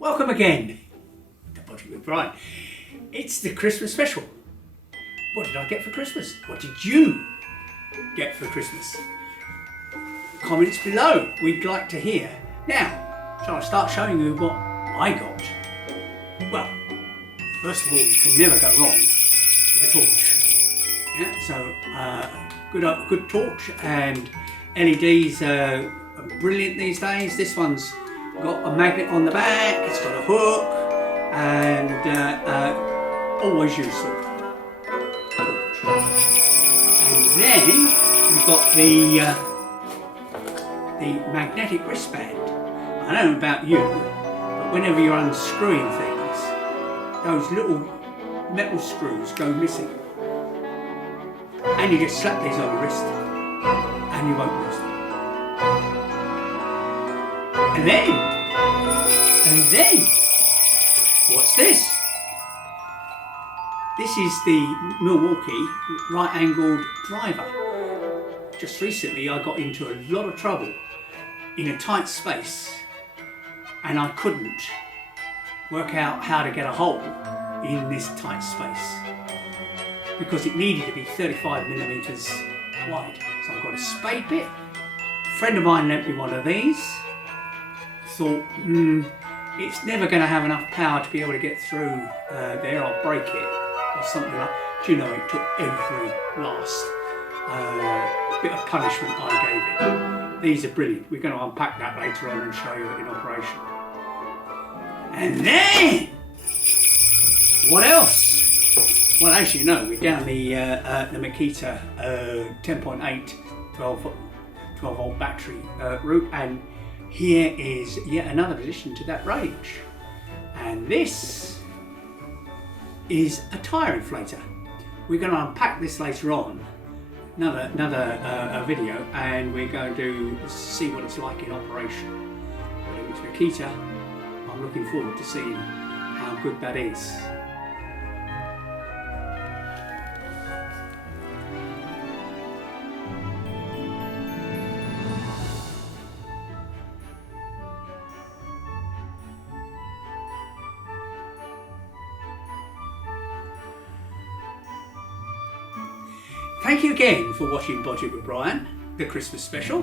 Welcome again to Budget with Brian. It's the Christmas special. What did I get for Christmas? What did you get for Christmas? Comments below, we'd like to hear. Now, shall I start showing you what I got? Well, first of all, you can never go wrong with a torch. Yeah, so good torch, and LEDs are brilliant these days. This one's got a magnet on the back, it's got a hook, and always useful. And then we've got the magnetic wristband. I don't know about you, but whenever you're unscrewing things, those little metal screws go missing. And you just slap these on your wrist, and you won't lose them. And then, what's this? This is the Milwaukee right-angled driver. Just recently I got into a lot of trouble in a tight space, and I couldn't work out how to get a hole in this tight space because it needed to be 35mm wide. So I've got a spade bit. A friend of mine lent me one of these. Thought, it's never going to have enough power to be able to get through there, I'll break it or something like that. Do you know, it took every last bit of punishment I gave it. These are brilliant. We're going to unpack that later on and show you it in operation. And then, what else? Well, as you know, we're down the Makita 10.8 12 volt battery route, and here is yet another addition to that range. And this is a tyre inflator. We're going to unpack this later on, another video, and we're going to see what it's like in operation. But it was Makita. I'm looking forward to seeing how good that is. Thank you again for watching Budget with Brian, the Christmas special.